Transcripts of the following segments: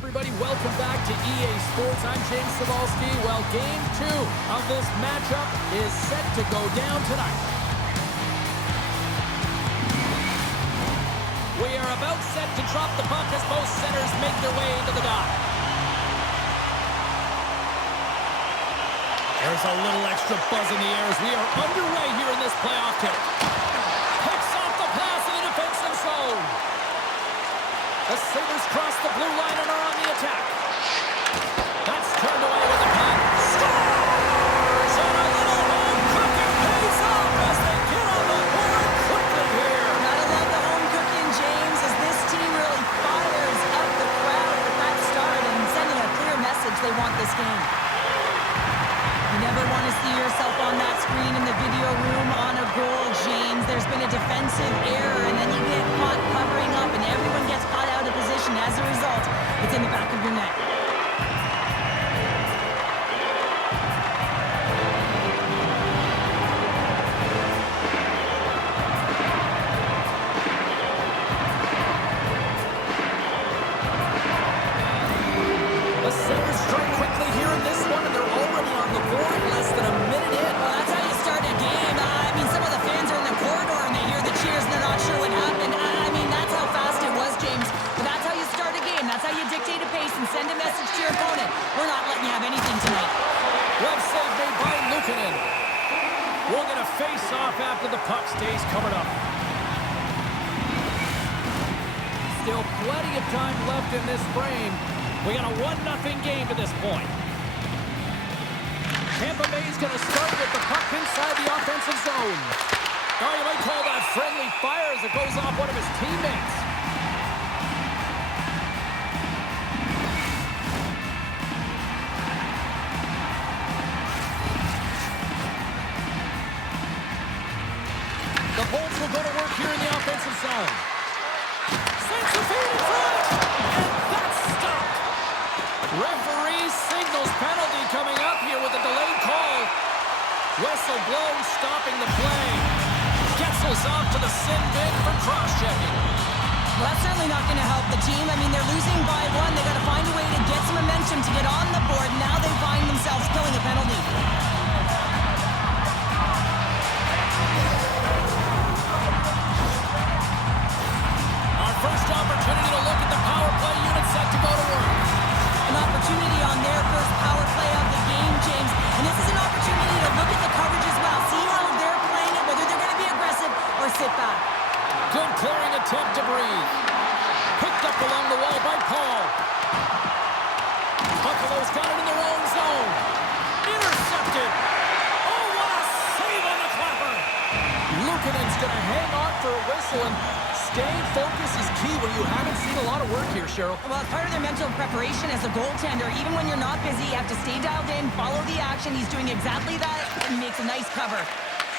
everybody, welcome back to EA Sports. I'm James Cebulski. Well, Game 2 of this matchup is set to go down tonight. We are about set to drop the puck as both centers make their way into the dot. There's a little extra buzz in the air as we are underway here in this playoff game. Picks off the pass in the defensive zone. The Sabres cross the blue line and are on the attack. That's turned away with a puck. Scores! And a little home cooking pays off as they get on the board quickly here. Gotta love the home cooking, James, as this team really fires up the crowd with that start and sending a clear message they want this game. You never want to see yourself on that screen in the video room on a goal, James. There's been a defensive error, and then you get caught covering up, and everyone gets caught out of position. As a result, it's in the back of your net. The Sabres strike quickly here in this one, and they're already on the board less than a minute in. Well, that's how you start a game. I mean, some of the fans are in the corridor, and they hear the cheers, and they're not sure what happened. I mean, that's how fast it was, James. But that's how you start a game. That's how you dictate a pace and send a message to your opponent. We're not letting you have anything tonight. Well saved made by Luukkonen. We'll get a face-off after the puck stays covered up. Still plenty of time left in this frame. We got a 1-0 game to this point. Tampa Bay's going to start with the puck inside the offensive zone. Oh, you might call that friendly fire as it goes off one of his teammates. The Bolts will go to work here in the offensive zone. Sends the feed in front, and that's stopped. Referee signals penalty coming up here with a delayed call. Whistle blows, stopping the play. Getzel's off to the sin bin for cross-checking. Well, that's certainly not going to help the team. I mean, they're losing by 1. They got to find a way to get some momentum to get on the board. Now they find themselves killing a penalty. Our first opportunity to look at the power play unit set to go to work. An opportunity on their first power play of the game, James. And this is an opportunity to look at the coverage as well. See how they're playing it, whether they're going to be aggressive or sit back. Good clearing attempt to breathe. Picked up along the wall by Paul. Buffalo's got it in their own zone. Intercepted. Oh, what a save on the clapper. Luukkonen's going to hang on for a whistle, and staying focused is key when you haven't seen a lot of work here, Cheryl. Well, it's part of their mental preparation as a goaltender. Even when you're not busy, you have to stay dialed in, follow the action. He's doing exactly that, and he makes a nice cover.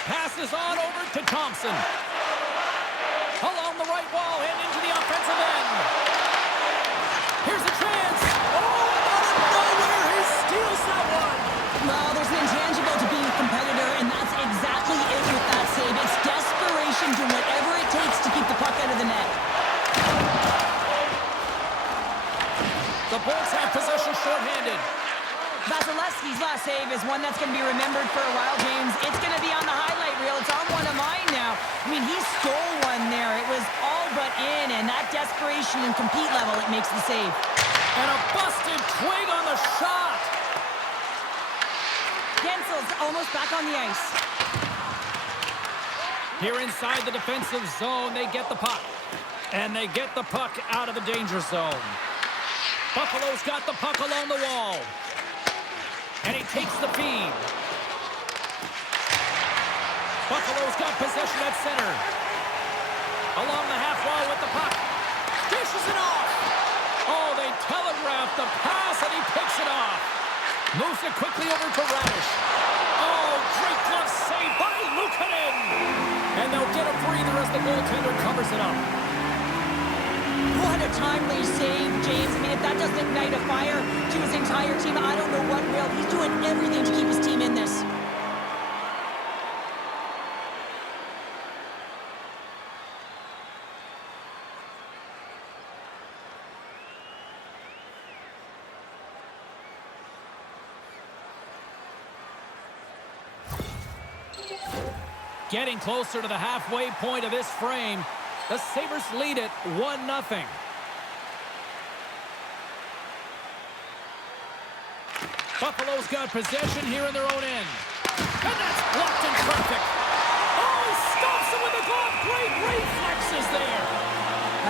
Passes on over to Thompson. Along the right wall and into the offensive end. Here's a chance. Oh, out of nowhere, he steals that one. Well, there's an intangible to being a competitor, and that's exactly it with that save. It's desperation, doing whatever it takes to keep the puck out of the net. The Bolts have possession shorthanded. Vasilevsky's last save is one that's going to be remembered for a while, James. It's going to be on the highlight reel. It's on one of mine now. I mean, he stole one there. It was all but in, and that desperation and compete level, it makes the save. And a busted twig on the shot. Gensel's almost back on the ice. Here inside the defensive zone, they get the puck. And they get the puck out of the danger zone. Buffalo's got the puck along the wall. And he takes the feed. Buffalo's got possession at center. Along the half wall with the puck. Dishes it off. Oh, they telegraphed the pass, and he picks it off. Moves it quickly over to Radish. Oh, great glove save by Luukkonen. And they'll get a breather as the goaltender covers it up. What a timely save, James. I mean, if that doesn't ignite a fire to his entire team, I don't know what will. He's doing everything to keep his team in this. Getting closer to the halfway point of this frame, the Sabres lead it 1-0. Buffalo's got possession here in their own end. And that's blocked in perfect. Oh, he stops it with a glove. Great reflexes there.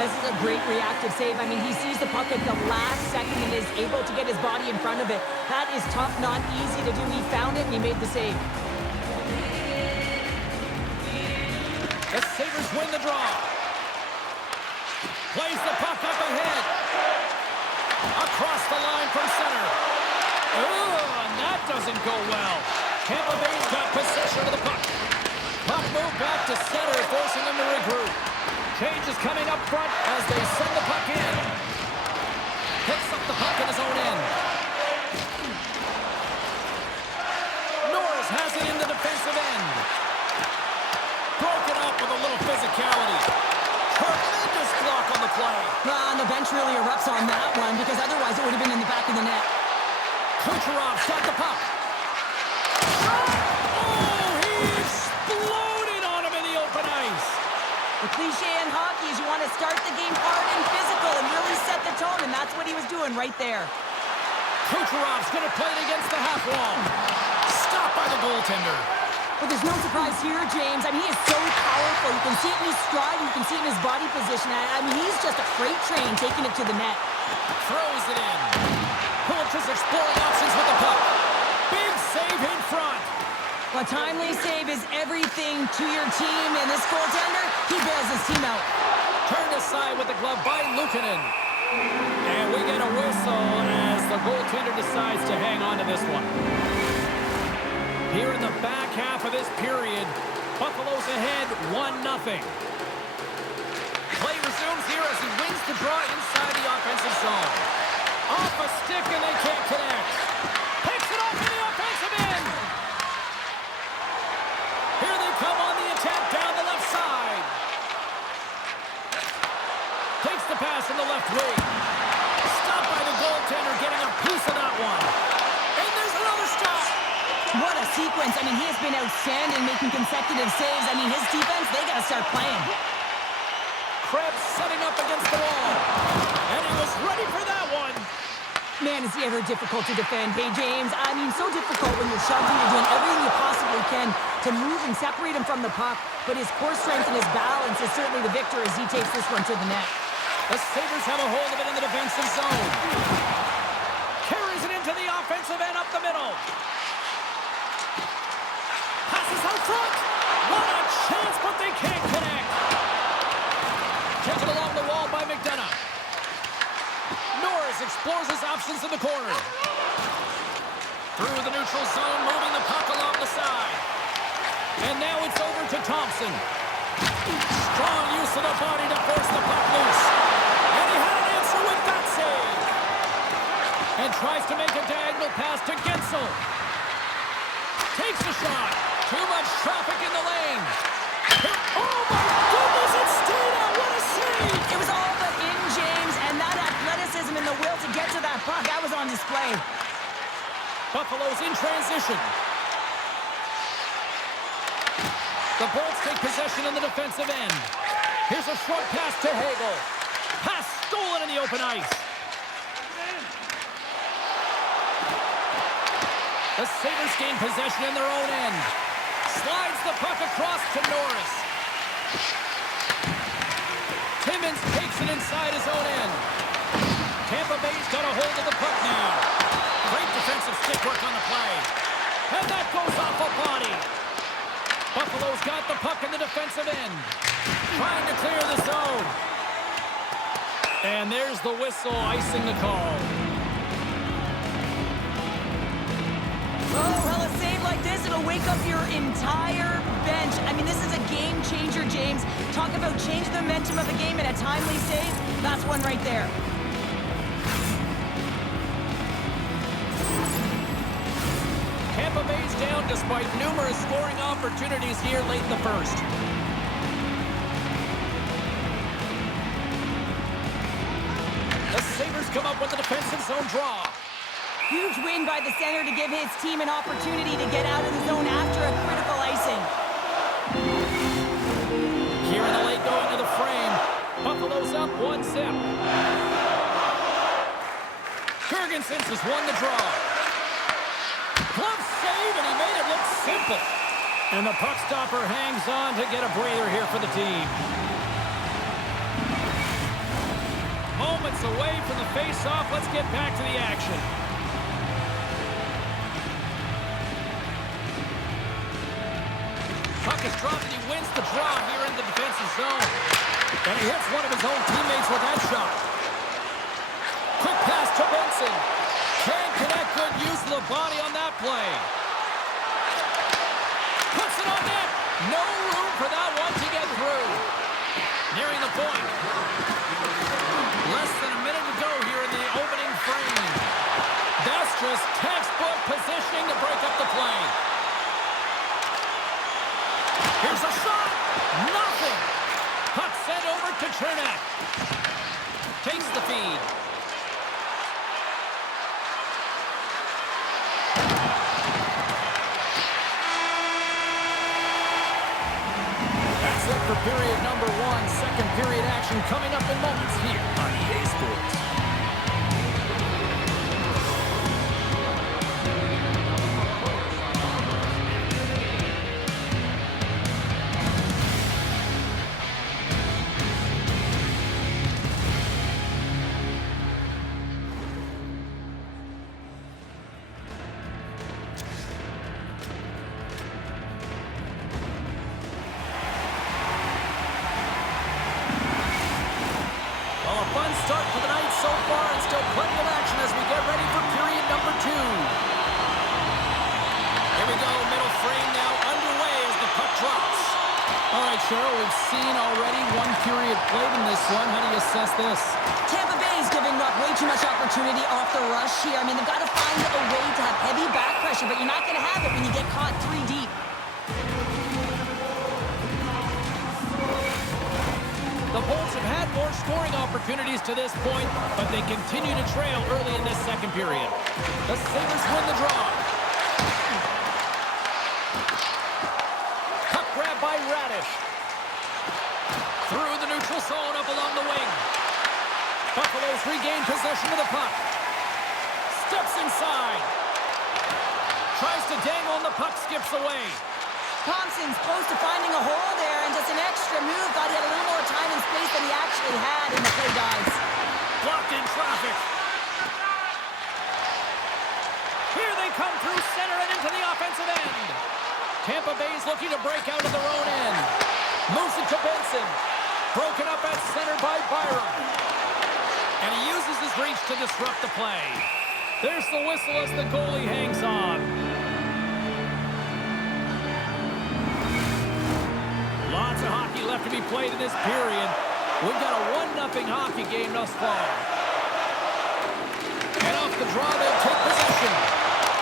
This is a great reactive save. I mean, he sees the puck at the last second and is able to get his body in front of it. That is tough, not easy to do. He found it and he made the save. The Sabres win the draw. Plays the puck up ahead. Across the line from center. Oh, and that doesn't go well. Tampa Bay's got possession of the puck. Puck moved back to center, forcing them to regroup. Change is coming up front as they send the puck in. Picks up the puck in his own end. Norris has it in the defensive end. Broken up with a little physicality. Tremendous block on the play. And the bench really erupts on that one because otherwise it would have been in the back of the net. Kucherov shot the puck. Oh, he exploded on him in the open ice. The cliche in hockey is you want to start the game hard and physical and really set the tone, and that's what he was doing right there. Kucherov's going to play it against the half wall. Stopped by the goaltender. But there's no surprise here, James. I mean, he is so powerful. You can see it in his stride. You can see it in his body position. I mean, he's just a freight train taking it to the net. Throws it in. Pulitz exploring options with the puck. Big save in front. A timely save is everything to your team, and this goaltender, he bails his team out. Turned aside with the glove by Luukkonen. And we get a whistle as the goaltender decides to hang on to this one. Here in the back half of this period, Buffalo's ahead 1-0. Play resumes here as he wins the draw inside the offensive zone. Off a stick and they can't connect. Picks it off in the offensive end. Here they come on the attack down the left side. Takes the pass in the left wing. Stopped by the goaltender, getting a piece of that one. And there's another stop. What a sequence. I mean, he has been outstanding making consecutive saves. I mean, his defense, they got to start playing. Krebs setting up against the wall. And he was ready for that one. Man, is he ever difficult to defend. Hey, James, I mean, so difficult when you're shoved and you're doing everything you possibly can to move and separate him from the puck. But his core strength and his balance is certainly the victor as he takes this one to the net. The Sabres have a hold of it in the defensive zone. Carries it into the offensive end up the middle. Passes out front. What a chance, but they can't connect. Taken along the wall by McDonough. Norris explores his options in the corner. Through the neutral zone, moving the puck along the side. And now it's over to Thompson. Strong use of the body to force the puck loose. And he had an answer with that save. And tries to make a diagonal pass to Gensel. Takes the shot. Too much traffic in the lane. Oh my goodness, it stayed out. What a save. It was all but in, James, and that athleticism and the will to get to that puck, that was on display. Buffalo's in transition. The Bolts take possession in the defensive end. Here's a short pass to Hagel. Pass stolen in the open ice. The Sabres gain possession in their own end. Slides the puck across to Norris. Timmins takes it inside his own end. Tampa Bay's got a hold of the puck now. Great defensive stick work on the play. And that goes off a body. Buffalo's got the puck in the defensive end. Trying to clear the zone. And there's the whistle icing the call. Oh, well, a save like this, it'll wake up your entire bench. I mean, this is a game changer, James. Talk about change the momentum of the game in a timely save. That's one right there. Tampa Bay's down despite numerous scoring opportunities here late in the first. The Sabres come up with a defensive zone draw. Huge win by the center to give his team an opportunity to get out of the zone after a critical icing. Jorgensen's has won the draw. Glove save, and he made it look simple. And the puck stopper hangs on to get a breather here for the team. Moments away from the face-off. Let's get back to the action. Puck is dropped, and he wins the draw here in the defensive zone. And he hits one of his own teammates with that shot. Quick pass to Benson. Can't connect. Good use of the body on that play. Puts it on net. No room for that one to get through. Nearing the point. Less than a minute to go here in the opening frame. That's just textbook positioning to break up the play. Here's a shot. Nothing. Puck sent over to Chernak. Takes the feed. That's it for period number 1. Second period action coming up in moments here on EA Sports. Start to the night so far, and still plenty of action as we get ready for period number 2. Here we go, middle frame now underway as the puck drops. All right, Cheryl, we've seen already one period played in this one. How do you assess this? Tampa Bay is giving up way too much opportunity off the rush here. I mean, they've got to find a way to have heavy back pressure, but you're not going to have it when you get caught 3 deep. The Bolts have had more scoring opportunities to this point, but they continue to trail early in this second period. The Sabres win the draw. Puck grab by Radish. Through the neutral zone up along the wing. Buffalo's regain possession of the puck. Steps inside. Tries to dangle and the puck skips away. Thompson's close to finding a hole there, and just an extra move. Thought he had a little more time and space than he actually had in the play dives. Blocked in traffic. Here they come through center and into the offensive end. Tampa Bay's looking to break out of their own end. Moves it to Benson. Broken up at center by Byram. And he uses his reach to disrupt the play. There's the whistle as the goalie hangs on. Lots of hockey left to be played in this period. We've got a 1-0 hockey game thus far. And off the draw, they'll take possession.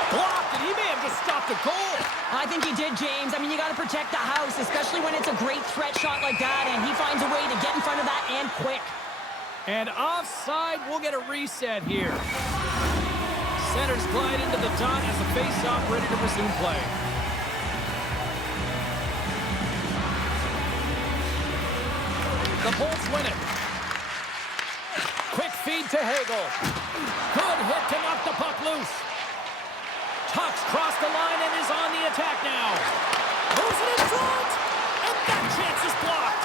Blocked, and he may have just stopped a goal. I think he did, James. I mean, you got to protect the house, especially when it's a great threat shot like that, and he finds a way to get in front of that and quick. And offside, we'll get a reset here. Centers glide into the dot as the face-off ready to resume play. The Bolts win it. Quick feed to Hagel. Good hit to knock the puck loose. Tucks crossed the line and is on the attack now. Moves it in front. And that chance is blocked.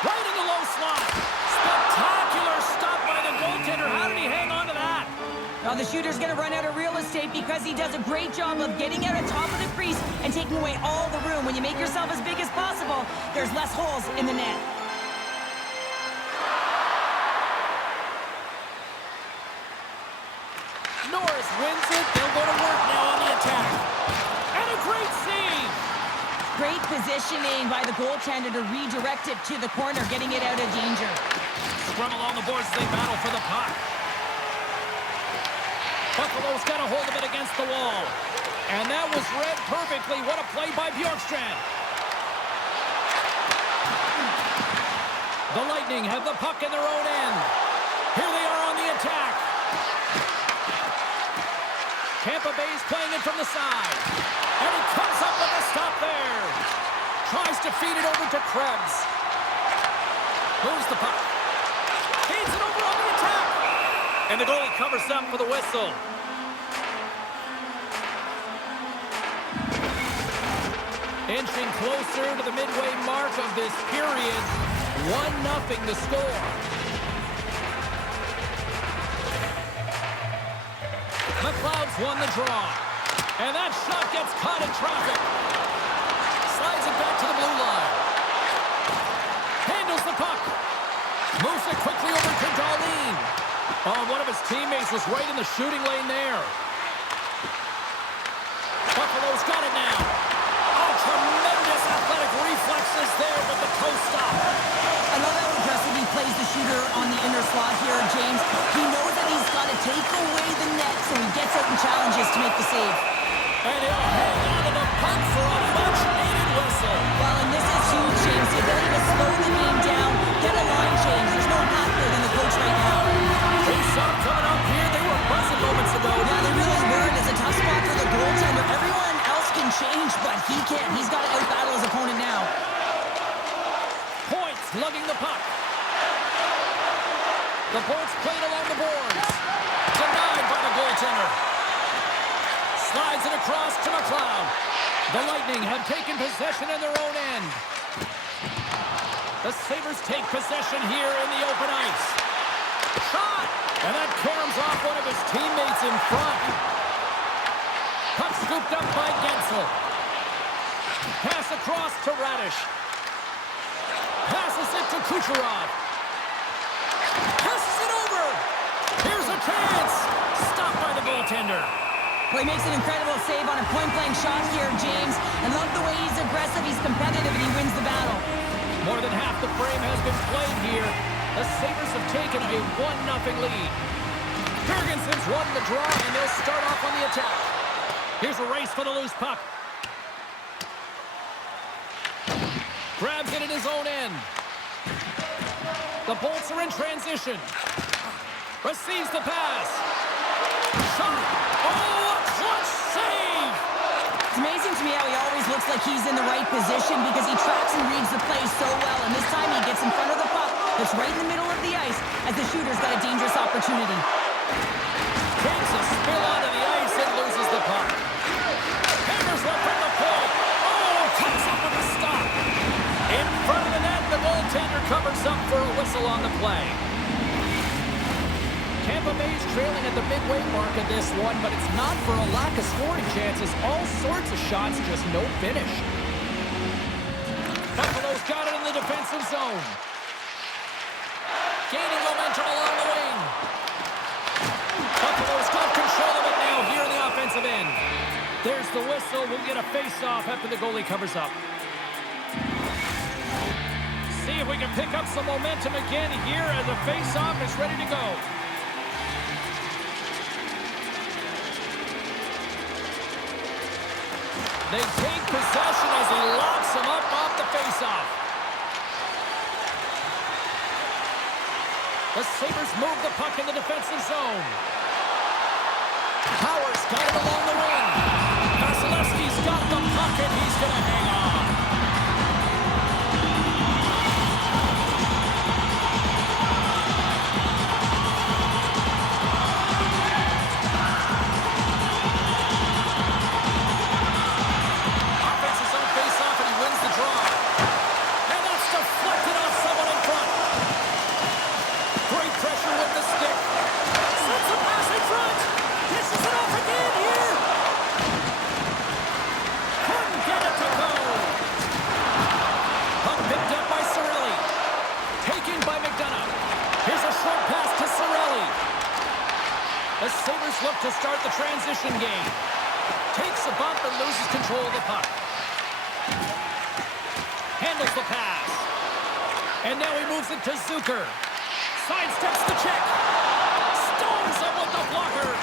Right in the low slot. Spectacular stop by the goaltender. How did he hang on to that? Now the shooter's going to run out of real estate because he does a great job of getting out on top of the crease and taking away all the room. When you make yourself as big as possible, there's less holes in the net. Norris wins it. They'll go to work now on the attack. And a great save. Great positioning by the goaltender to redirect it to the corner, getting it out of danger. Scrum along the boards as they battle for the puck. Buffalo's got a hold of it against the wall. And that was read perfectly. What a play by Bjorkstrand. The Lightning have the puck in their own end. Here they are on the attack. Tampa Bay's playing it from the side. And he comes up with a stop there. Tries to feed it over to Krebs. Moves the puck. Feeds it over on the attack. covers up for the whistle. Inching closer to the midway mark of this period. 1-0 the score. McLeod's won the draw. And that shot gets caught in traffic. Slides it back to the blue line. Handles the puck. Moves it quickly over to Darlene. Oh, one of his teammates was right in the shooting lane there. Buffalo's got it now. Oh, tremendous athletic reflexes there with the post stop. I love how aggressive he plays the shooter on the inner slot here, James. He knows that he's got to take away the net, so he gets out and challenges to make the save. And he'll hang on to the puck for a much-needed whistle. Well, and this is huge, James. The ability to slow the game down, get a line change. There's no happier than the coach right now. Face-off coming up here. They were buzzing moments ago. Yeah, they really were. It's a tough spot for the goaltender. Everyone else can change, but he can't. He's got to out-battle his opponent now. Points lugging the puck. The Bolts played along the boards. Denied by the goaltender. Slides it across to McLeod. The Lightning have taken possession in their own end. The Sabres take possession here in the open ice. Shot! And that caroms off one of his teammates in front. Puck scooped up by Gensel. Pass across to Radish. Passes it to Kucherov. Passes it over. Here's a chance. Stopped by the goaltender. Well, he makes an incredible save on a point-blank shot here, James. I love the way he's aggressive, he's competitive, and he wins the battle. More than half the frame has been played here. The Sabres have taken a 1-0 lead. Jurgensen's won the draw, and they'll start off on the attack. Here's a race for the loose puck. Grabs it in his own end. The Bolts are in transition. Receives the pass. Shot. Oh, a clutch save! It's amazing to me how he always looks like he's in the right position because he tracks and reads the play so well. And this time he gets in front of the puck that's right in the middle of the ice as the shooter's got a dangerous opportunity. Takes a spill onto the ice and loses the puck. Hammers one from the point. Oh, comes up with a stop. In front of the net, the goaltender covers up for a whistle on the play. Tampa Bay's trailing at the midway mark of this one, but it's not for a lack of scoring chances. All sorts of shots, just no finish. Buffalo's got it in the defensive zone. Gaining momentum along the wing. Buffalo's got control of it now here in the offensive end. There's the whistle. We'll get a face-off after the goalie covers up. See if we can pick up some momentum again here as the face-off is ready to go. They take possession as he locks him up off the faceoff. The Sabres move the puck in the defensive zone. Howard's got it along the wing. Vasilevsky's got the puck and he's going to hang on. The Sabres look to start the transition game. Takes a bump and loses control of the puck. Handles the pass. And now he moves it to Zucker. Sidesteps the check. Stones him with the blocker.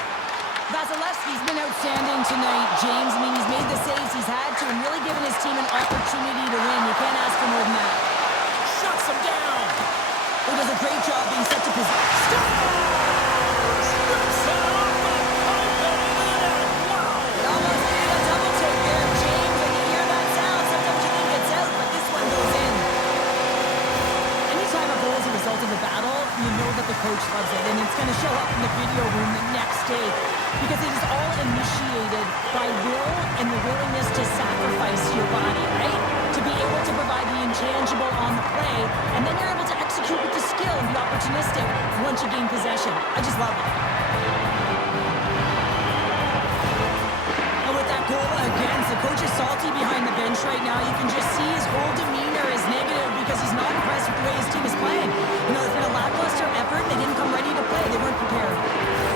Vasilevsky's been outstanding tonight, James. I mean, he's made the saves he's had to and really given his team an opportunity to win. You can't ask for more than that. Shuts him down. He does a great job being such a position. Of the battle, you know that the coach loves it, and it's going to show up in the video room the next day because it is all initiated by will and the willingness to sacrifice your body, right? To be able to provide the intangible on the play, and then you're able to execute with the skill and be opportunistic once you gain possession. I just love it. And with that goal against, the coach is salty behind the bench right now. You can just see his whole demeanor is negative because he's not impressed with the way his team is playing. You know, it's been a lackluster effort. They didn't come ready to play. They weren't prepared.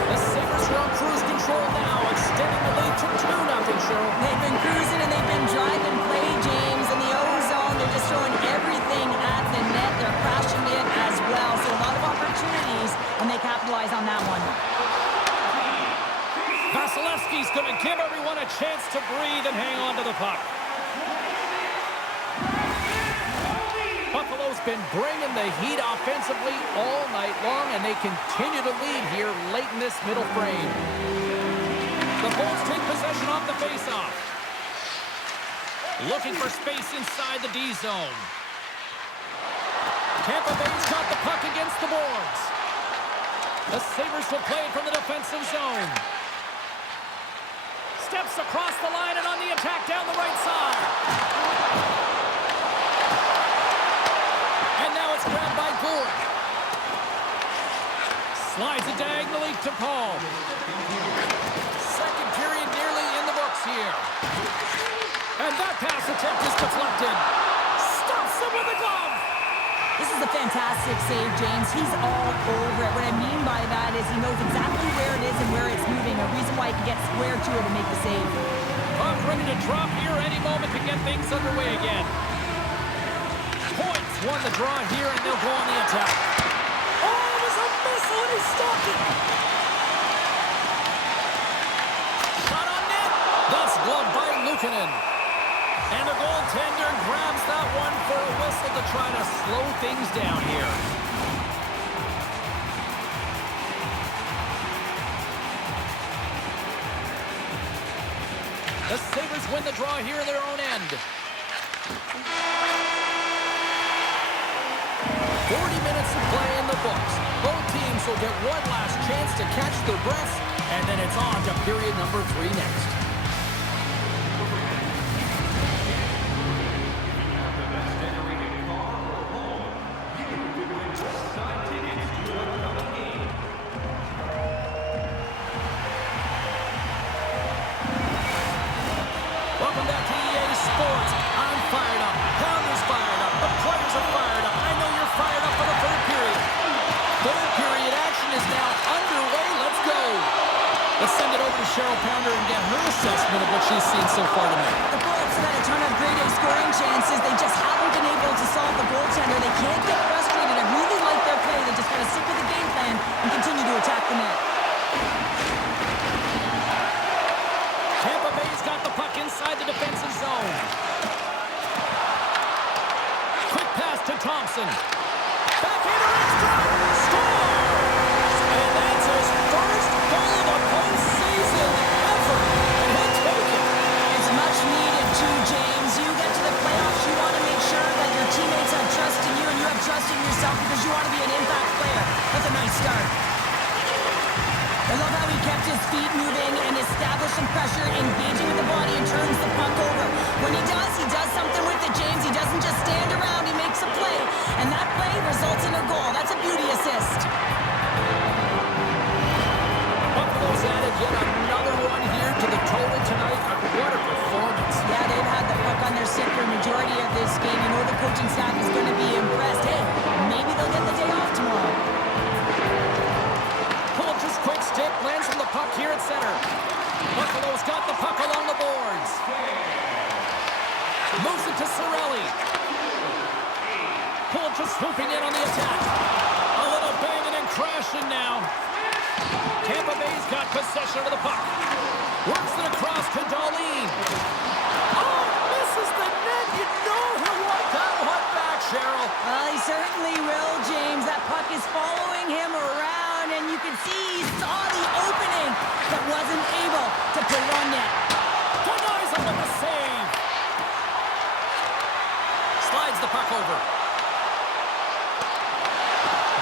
The Sabres are on cruise control now, extending the lead to 2-0, Cheryl. They've been cruising and they've been driving play, James, in the O-zone. They're just throwing everything at the net. They're crashing it as well. So a lot of opportunities, and they capitalize on that one. Vasilevsky's going to give everyone a chance to breathe and hang on to the puck. Buffalo's been bringing the heat offensively all night long, and they continue to lead here late in this middle frame. The Bulls take possession off the faceoff. Looking for space inside the D zone. Tampa Bay's got the puck against the boards. The Sabres will play it from the defensive zone. Steps across the line and on the attack down the right side. And now it's grabbed by Gould. Slides it diagonally to Paul. Second period nearly in the books here. And that pass attempt is deflected. Stops him with a glove. This is a fantastic save, James. He's all over it. What I mean by that is he knows exactly where it is and where it's moving. A reason why he can get square to it and make the save. Puck ready to drop here any moment to get things underway again. Points won the draw here, and they'll go on the attack. Oh, it was a missile, and he stopped it. Shot on net. That's gloved by Luukkonen. And the goaltender grabs that one for a whistle to try to slow things down here. The Sabres win the draw here in their own end. 40 minutes of play in the books. Both teams will get one last chance to catch their breaths, and then it's on to period number 3 next. Welcome back to EA Sports. I'm fired up. Pounder's fired up. The players are fired up. I know you're fired up for the third period. Third period action is now underway. Let's go. Let's send it over to Cheryl Pounder and get her assessment of what she's seen so far tonight. The Bullets have had a ton of grade A scoring chances. They just haven't been able to solve the goaltender. They can't get frustrated. I really like their play. They just got to stick with the game plan and continue to attack the net. Tampa Bay's got the puck inside the defensive zone. Quick pass to Thompson. Backhander extra. Scores! And that's his first goal of the postseason ever. And he'll take it. It's much needed too, James. You get to the playoffs, you want to make sure that your teammates have trust in you and you have trust in yourself because you want to be an impact player. That's a nice start. I love how he kept his feet moving and established some pressure, engaging with the body and turns the puck over. When he does something with it, James. He doesn't just stand around, he makes a play. And that play results in a goal. That's a beauty assist. Buffalo's added yet another one here to the total tonight. What a performance. Yeah, they've had the puck on their stick for a majority of this game. You know the coaching staff is going to be impressed. Hey, maybe they'll get the day off tomorrow. Quick stick lands from the puck here at center. Buffalo's got the puck along the boards. Moves it to Cirelli. Pull just swooping in on the attack. A little banging and crashing now. Tampa Bay's got possession of the puck. Works it across to Darlene. Oh, misses the net. You know he'll want that one back, Cheryl. Well, he certainly will, James. That puck is following him around, and you can see he saw the opening but wasn't able to put it on net. Denies him with the save. Slides the puck over.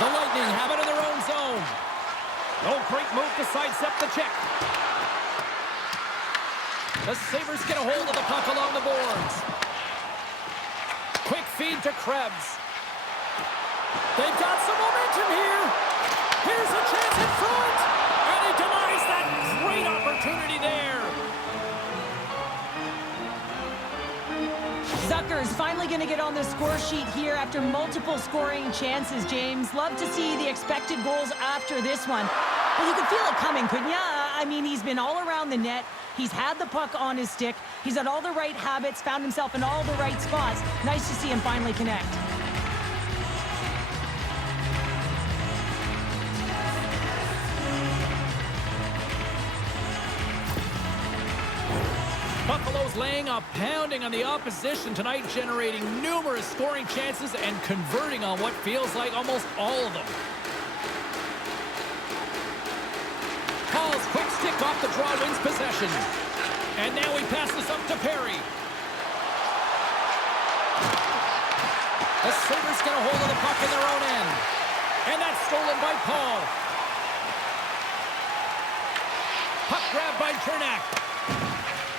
The Lightning have it in their own zone. Oh, great Sabres get a hold of the puck along the boards. Quick feed to Krebs. They've got some momentum here. Here's a chance in front. And he denies that great opportunity there. Zucker is finally going to get on the score sheet here after multiple scoring chances, James. Love to see the expected goals after this one. But you could feel it coming, couldn't you? I mean, he's been all around the net. He's had the puck on his stick. He's had all the right habits, found himself in all the right spots. Nice to see him finally connect. Buffalo's laying a pounding on the opposition tonight, generating numerous scoring chances and converting on what feels like almost all of them. Paul's quick stick off the draw wins possession. And now he passes up to Perry. The Sabres get a hold of the puck in their own end. And that's stolen by Paul. Puck grabbed by Cernak.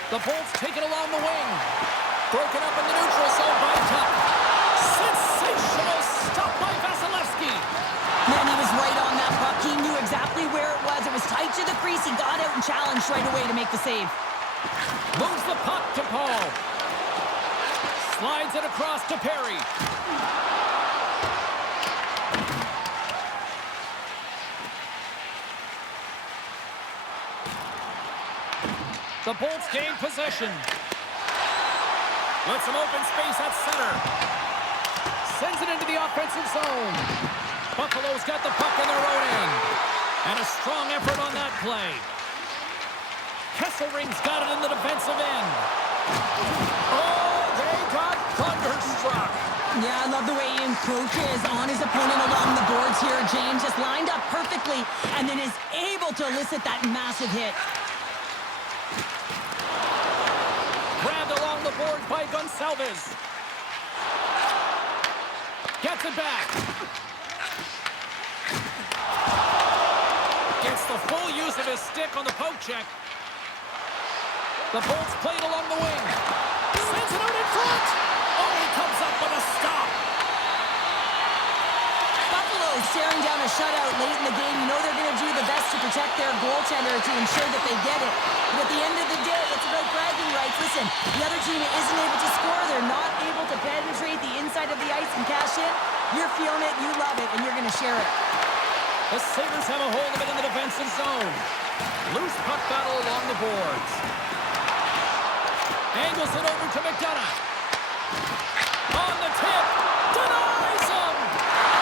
The Bolts take it along the wing. Broken up in the neutral zone by Tuck. Sensational stop by Vasilevsky. Man, he was right on that puck. He knew exactly where it was. It was tight to the crease. He got out and challenged right away to make the save. Moves the puck to Paul. Slides it across to Perry. The Bolts gain possession. With some open space at center. Sends it into the offensive zone. Buffalo's got the puck in their own end. And a strong effort on that play. Kesselring's got it in the defensive end. Oh, they got thunderstruck. Yeah, I love the way he encroaches on his opponent along the boards here. James just lined up perfectly and then is able to elicit that massive hit. Grabbed along the board by Gonçalves. Gets it back. Gets the full use of his stick on the poke check. The Bolts played along the wing. Sends it out in front. Oh, he comes up with a stop. Buffalo staring down a shutout late in the game. You know they're going to do the best to protect their goaltender to ensure that they get it. But at the end of the day, it's about bragging rights. Listen, the other team isn't able to score. They're not able to penetrate the inside of the ice and cash in. You're feeling it, you love it, and you're going to share it. The Sabres have a hold of it in the defensive zone. Loose puck battle along the boards. Angles it over to McDonough. On the tip. Denies him.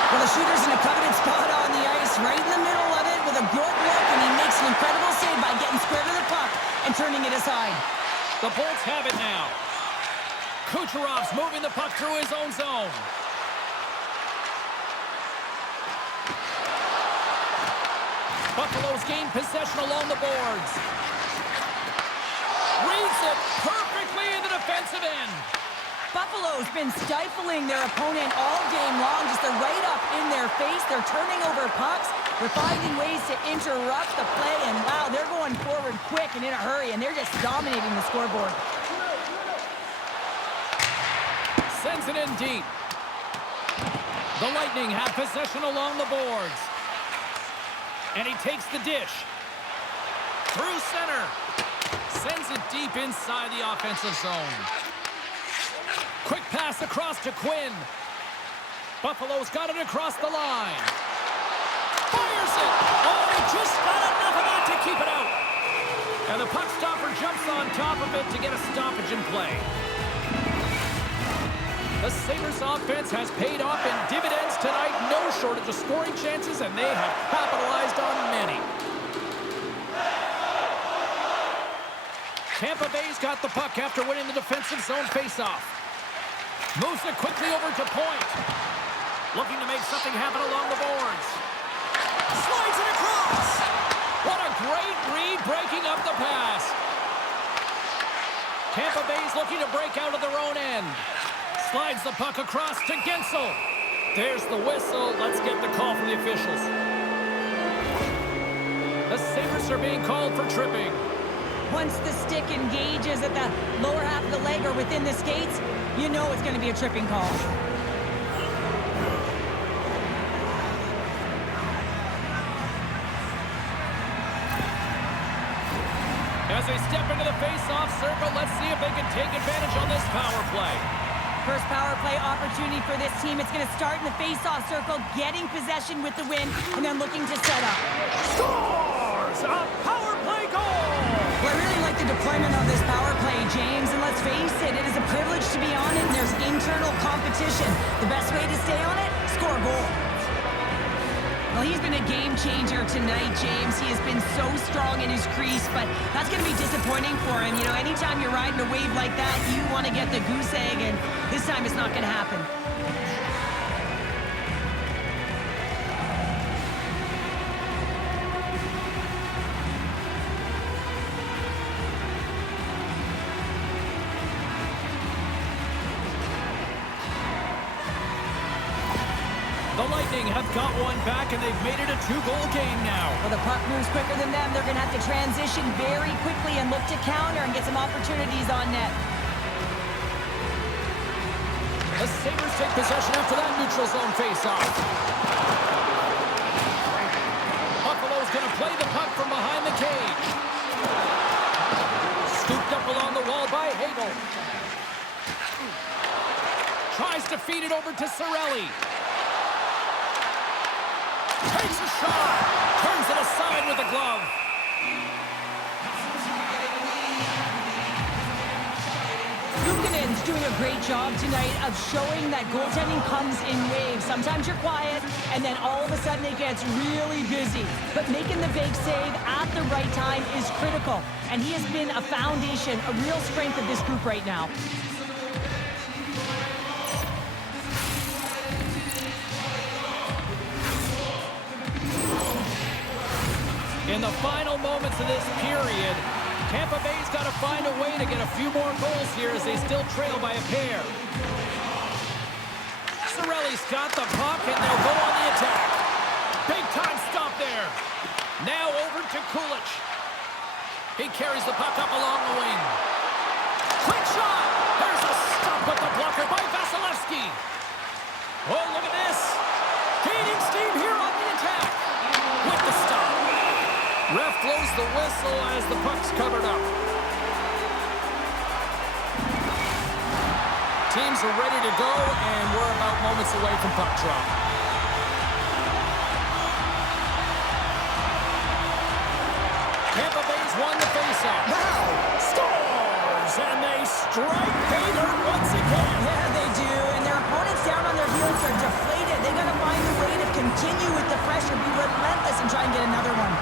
Well, the shooter's in a coveted spot on the ice, right in the middle of it with a good look, and he makes an incredible save by getting square to the puck and turning it aside. The Bolts have it now. Kucherov's moving the puck through his own zone. Buffalo's gained possession along the boards. Reads it perfectly in the defensive end. Buffalo's been stifling their opponent all game long. Just they're right up in their face. They're turning over pucks. They're finding ways to interrupt the play. And, wow, they're going forward quick and in a hurry. And they're just dominating the scoreboard. Sends it in deep. The Lightning have possession along the boards. And he takes the dish. Through center. Sends it deep inside the offensive zone. Quick pass across to Quinn. Buffalo's got it across the line. Fires it. Oh, he just got enough of that to keep it out. And the puck stopper jumps on top of it to get a stoppage in play. The Sabres offense has paid off in dividends tonight. No shortage of scoring chances, and they have capitalized on many. Tampa Bay's got the puck after winning the defensive zone faceoff. Moves it quickly over to point. Looking to make something happen along the boards. Slides it across. What a great read breaking up the pass. Tampa Bay's looking to break out of their own end. Slides the puck across to Gensel. There's the whistle. Let's get the call from the officials. The Sabres are being called for tripping. Once the stick engages at the lower half of the leg or within the skates, you know it's going to be a tripping call. As they step into the face-off circle, let's see if they can take advantage on this power play. First power play opportunity for this team. It's going to start in the face-off circle, getting possession with the win, and then looking to set up. Scores! A power play goal! Well, I really like the deployment of this power play, James, and let's face it, it is a privilege to be on it, and there's internal competition. The best way to stay on it? Score a goal. Well, he's been a game changer tonight, James. He has been so strong in his crease, but that's going to be disappointing for him. You know, anytime you're riding a wave like that, you want to get the goose egg, and this time it's not going to happen. The Lightning have got one back, and they've made it a 2-goal game now. Well, the puck moves quicker than them. They're going to have to transition very quickly and look to counter and get some opportunities on net. The Sabres take possession after that neutral zone face-off. Buffalo's going to play the puck from behind the cage. Scooped up along the wall by Hagel. Tries to feed it over to Cirelli. Takes a shot. Turns it aside with a glove. Buchanan's doing a great job tonight of showing that goaltending comes in waves. Sometimes you're quiet, and then all of a sudden it gets really busy. But making the big save at the right time is critical. And he has been a foundation, a real strength of this group right now. In the final moments of this period, Tampa Bay's got to find a way to get a few more goals here as they still trail by a pair. Cirelli's got the puck, and they'll go on the attack. Big-time stop there. Now over to Kulich. He carries the puck up along the wing. Quick shot! There's a stop with the blocker by Vasilevsky. Oh, look at this. Gaining steam here on the attack. With the stop. Ref blows the whistle as the puck's covered up. Teams are ready to go, and we're about moments away from puck drop. Tampa Bay's won the faceoff. Now scores, and they strike pay dirt once again. Yeah, they do, and their opponents down on their heels are deflated. They got to find a way to continue with the pressure, be relentless, and try and get another one.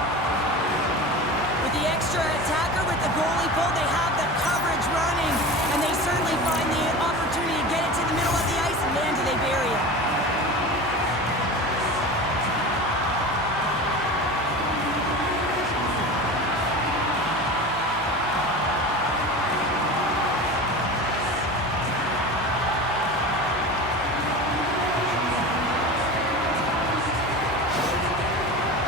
The extra attacker with the goalie pull, they have the coverage running, and they certainly find the opportunity to get it to the middle of the ice, and man, do they bury it.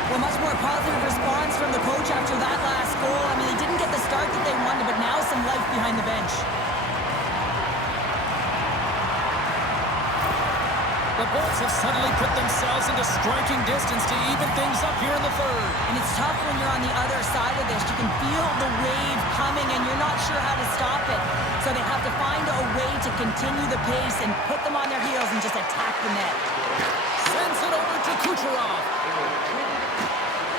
Well, much more positive response from the coach after that last goal. I mean, they didn't get the start that they wanted, but now some life behind the bench. The Bolts have suddenly put themselves into striking distance to even things up here in the third. And it's tough when you're on the other side of this. You can feel the wave coming, and you're not sure how to stop it. So they have to find a way to continue the pace and put them on their heels and just attack the net. Sends it over to Kucherov.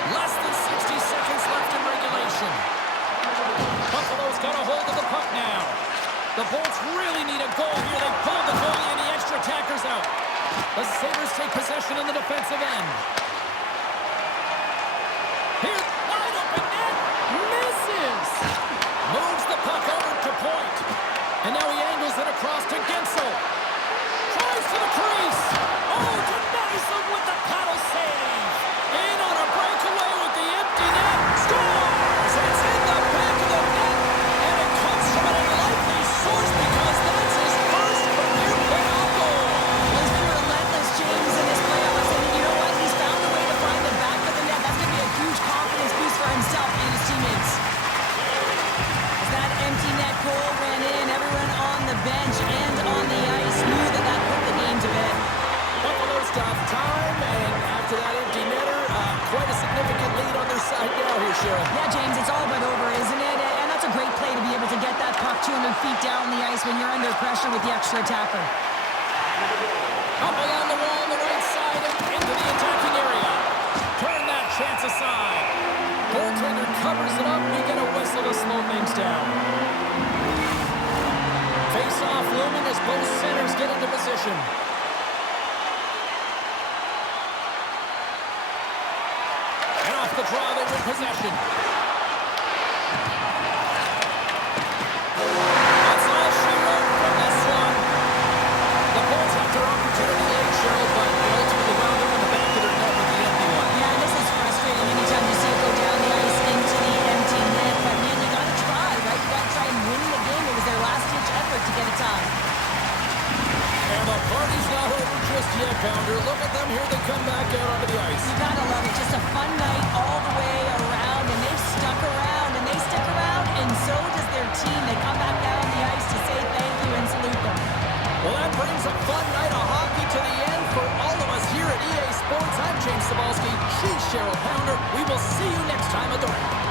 Less than 60 seconds left in regulation. Buffalo's got a hold of the puck now. The Bolts really need a goal here. They pulled the goalie and the extra attackers out. The Sabres take possession in the defensive end. Here, wide open net. Misses. Moves the puck over to point. And now he angles it across to Gensel. Tries to the crease. Oh, denies him with the paddle save. In on a breakaway with the empty net. Scores! It's in the back of the net. And it comes from an unlikely source because that's his first career playoff goal. Well, he's been relentless, James, in this playoffs. And you know what? He's found a way to find. feet down the ice when you're under pressure with the extra attacker. Up along the wall on the right side and into the attacking area. Turn that chance aside. Goaltender covers it up. We get a whistle to slow things down. Face-off looming as both centers get into position. And off the draw, they win possession. That's all she wrote from this one. The Bulls have their opportunity late, Cheryl, but they ultimately wound up in the back of their net with the empty one. Yeah, this is frustrating anytime you see it go down the ice into the empty net. But, man, you got to try, right? You got to try and win the game. It was their last-ditch effort to get a tie. And the party's not over just yet, Pounder. Look at them. Here they come back out onto the ice. You got to love it. Just a fun night all the way around. And they've stuck around, and they stick around, and so does their team. They come back down the ice to say thank you and salute them. Well, that brings a fun night of hockey to the end for all of us here at EA Sports. I'm James Cebulski. She's Cheryl Pounder. We will see you next time at the rink.